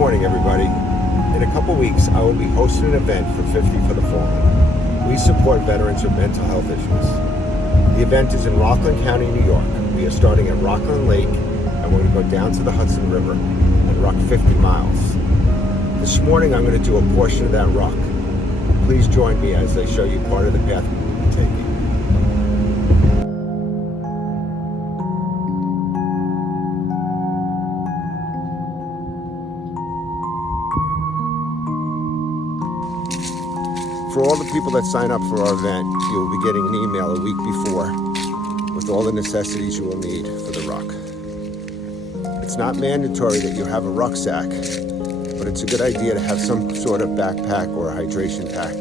morning, everybody. In a couple weeks, I will be hosting an event for 50 for the Fallen. We support veterans with mental health issues. The event is in Rockland County, New York. We are starting at Rockland Lake, and we're going to go down to the Hudson River and ruck 50 miles. This morning, I'm going to do a portion of that ruck. Please join me as I show you part of the path we will be taking. For all the people that sign up for our event, you will be getting an email a week before with all the necessities you will need for the ruck. It's not mandatory that you have a rucksack, but it's a good idea to have some sort of backpack or a hydration pack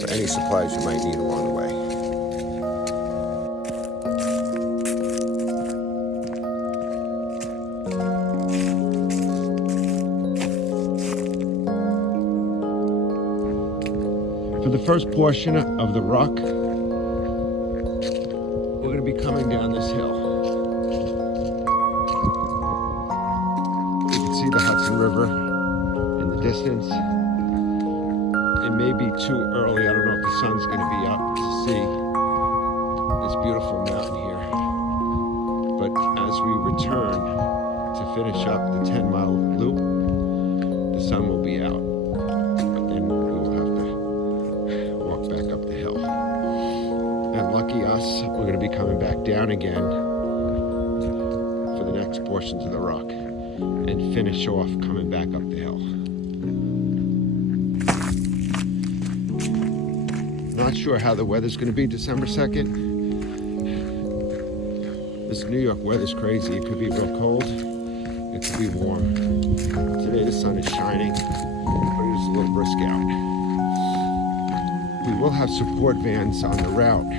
for any supplies you might need along the way. For the first portion of the ruck, we're going to be coming down this hill. You can see the Hudson River in the distance. It may be too early, I don't know if the sun's going to be up to see this beautiful mountain here. But as we return to finish up the 10-mile loop, the sun will be out. Lucky us, we're going to be coming back down again for the next portions of the ruck and finish off coming back up the hill. Not sure how the weather's going to be December 2nd. This New York weather's crazy. It could be real cold, it could be warm. Today the sun is shining, but it is a little brisk out. We will have support vans on the route.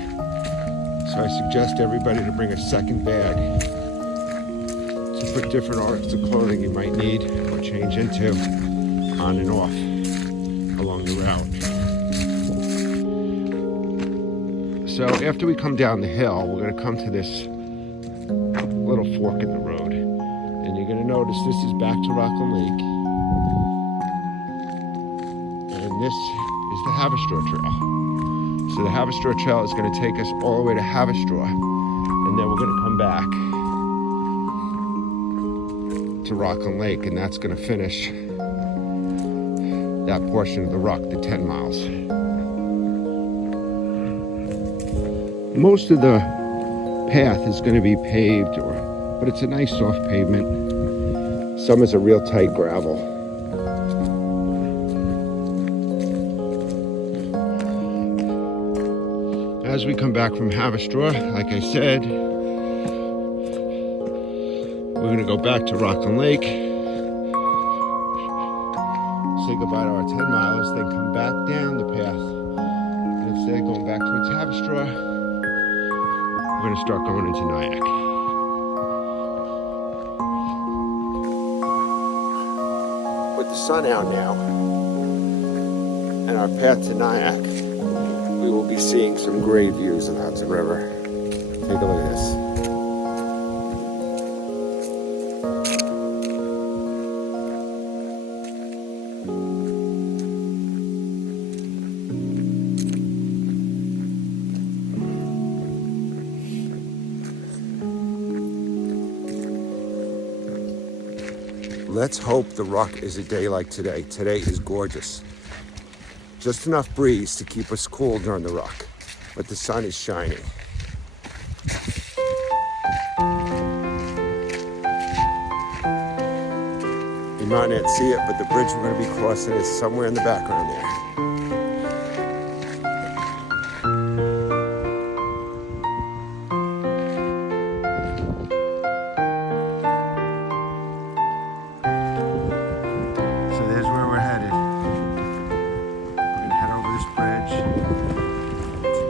So I suggest everybody to bring a second bag to put different articles of clothing you might need or change into on and off along the route. So after we come down the hill, we're going to come to this little fork in the road. And you're going to notice this is back to Rockland Lake. And this is the Haverstraw Trail. So the Haverstraw Trail is going to take us all the way to Haverstraw, and then we're going to come back to Rockland Lake, and that's going to finish that portion of the ruck, the 10 miles. Most of the path is going to be paved, but it's a nice soft pavement. Some is a real tight gravel. As we come back from Haverstraw, like I said, we're going to go back to Rockland Lake, say goodbye to our 10 milers, then come back down the path. And instead of going back towards Haverstraw, we're going to start going into Nyack. With the sun out now, and our path to Nyack, we will be seeing some great views of the Hudson River. Take a look at this. Let's hope the ruck is a day like today. Today is gorgeous. Just enough breeze to keep us cool during the ruck, but the sun is shining. You might not see it, but the bridge we're going to be crossing is somewhere in the background there.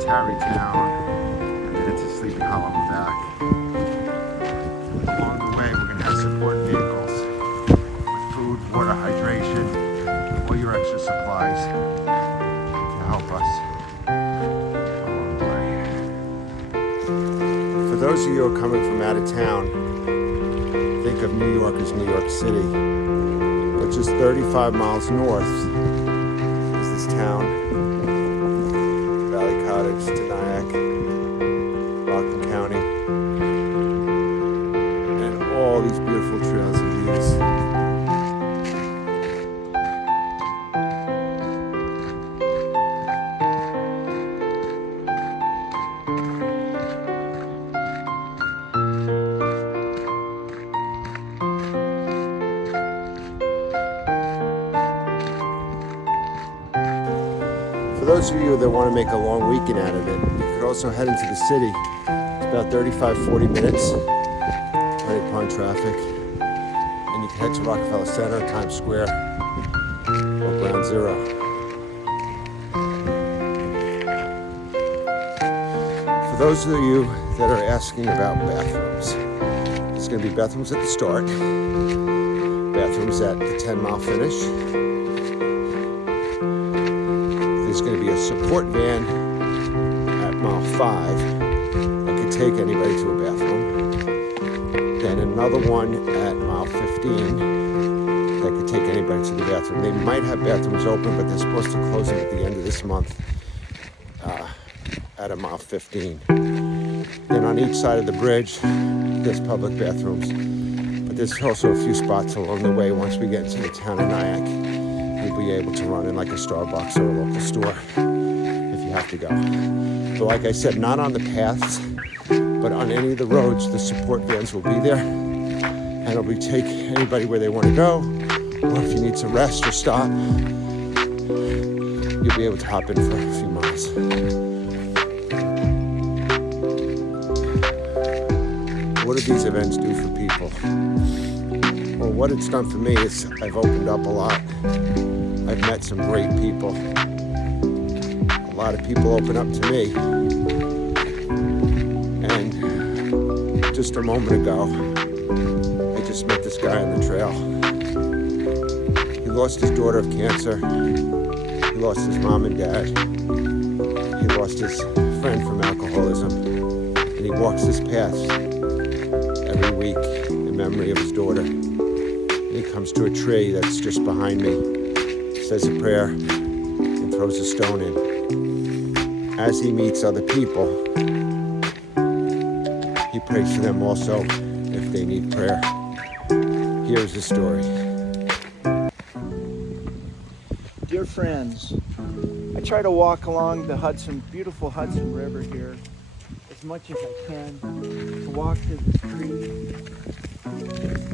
Tarrytown, and then into Sleepy Hollow and back. Along the way, we're going to have support vehicles with food, water, hydration, all your extra supplies to help us along the way. For those of you who are coming from out of town, think of New York as New York City. But but just 35 miles north is this town, Valley Cottage, Tenaya, Rockland County, and all these beautiful trails and views. For those of you that want to make a long weekend out of it, you could also head into the city. It's about 35-40 minutes, depending upon traffic. And you can head to Rockefeller Center, Times Square, or Ground Zero. For those of you that are asking about bathrooms, there's going to be bathrooms at the start, bathrooms at the 10-mile finish. There's going to be a support van at mile 5 that could take anybody to a bathroom. Then another one at mile 15 that could take anybody to the bathroom. They might have bathrooms open, but they're supposed to close them at the end of this month at a mile 15. Then on each side of the bridge, there's public bathrooms. But there's also a few spots along the way. Once we get into the town of Nyack, you'll be able to run in like a Starbucks or a local store if you have to go. But like I said, not on the paths, but on any of the roads, the support vans will be there. And it'll be take anybody where they want to go, or if you need to rest or stop, you'll be able to hop in for a few miles. What do these events do for people? Well, what it's done for me is I've opened up a lot. I've met some great people. A lot of people open up to me. And just a moment ago, I just met this guy on the trail. He lost his daughter of cancer. He lost his mom and dad. He lost his friend from alcoholism. And he walks this path every week in memory of his daughter. And he comes to a tree that's just behind me, says a prayer, and throws a stone in. As he meets other people, he prays for them also if they need prayer. Here's the story. Dear friends, I try to walk along the beautiful Hudson River here as much as I can, to walk to this tree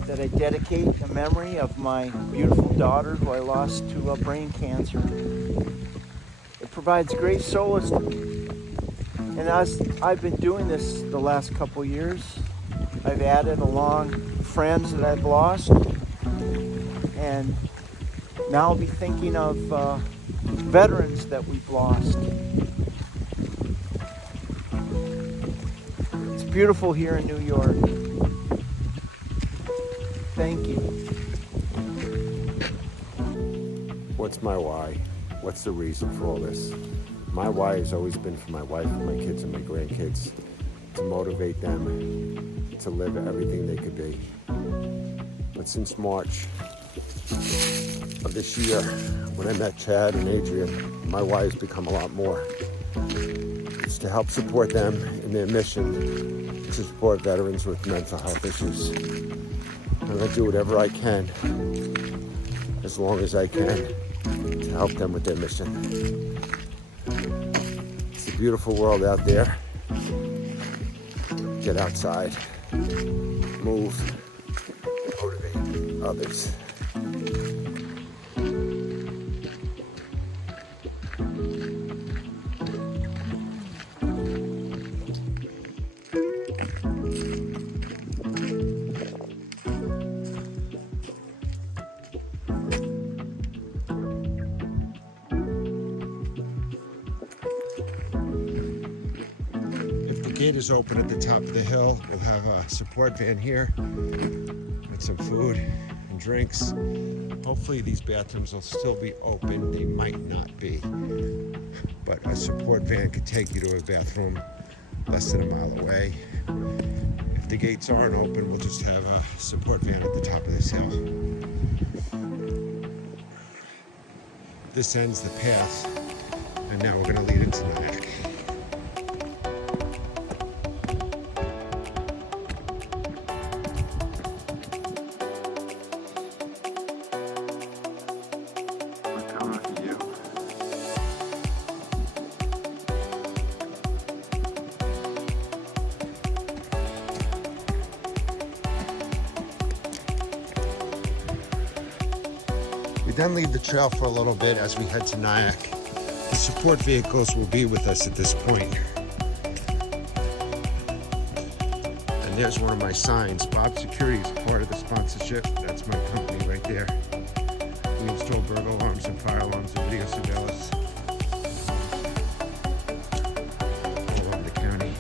that I dedicate in memory of my beautiful daughter who I lost to brain cancer. It provides great solace to me. And as I've been doing this the last couple years, I've added along friends that I've lost, and now I'll be thinking of veterans that we've lost. It's beautiful here in New York. Thank you. What's my why? What's the reason for all this? My why has always been for my wife and my kids and my grandkids, to motivate them to live everything they could be. But since March of this year, when I met Chad and Adrian, my why has become a lot more. It's to help support them in their mission to support veterans with mental health issues. I'm going to do whatever I can, as long as I can, to help them with their mission. It's a beautiful world out there. Get outside, move, motivate others. The gate is open at the top of the hill. We'll have a support van here with some food and drinks. Hopefully these bathrooms will still be open. They might not be, but a support van could take you to a bathroom less than a mile away. If the gates aren't open, we'll just have a support van at the top of this hill. this ends the path, and now we're going to lead into Nyack. We're coming for you. We then leave the trail for a little bit as we head to Nyack. The support vehicles will be with us at this point. And there's one of my signs. Bob Security is part of the sponsorship. That's my company right there. We install burglar alarms and fire alarms and video surveillance all over the county.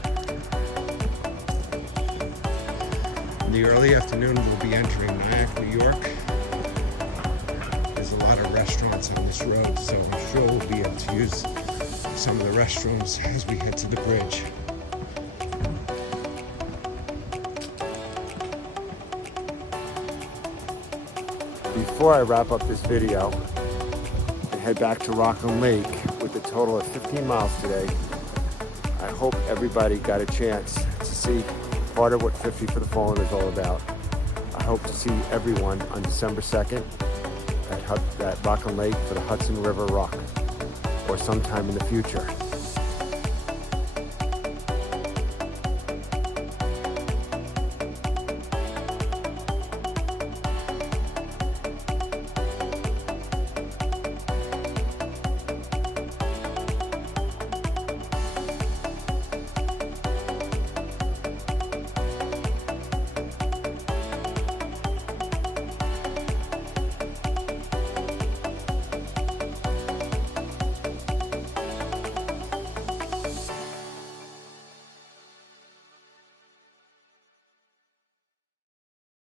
In the early afternoon, we'll be entering Nyack, New York. There's a lot of restaurants on this road, so I'm sure we'll be able to use some of the restrooms as we head to the bridge. Before I wrap up this video and head back to Rockland Lake with a total of 15 miles today, I hope everybody got a chance to see part of what 50 for the Fallen is all about. I hope to see everyone on December 2nd at Rockland Lake for the Hudson River Ruck, or sometime in the future.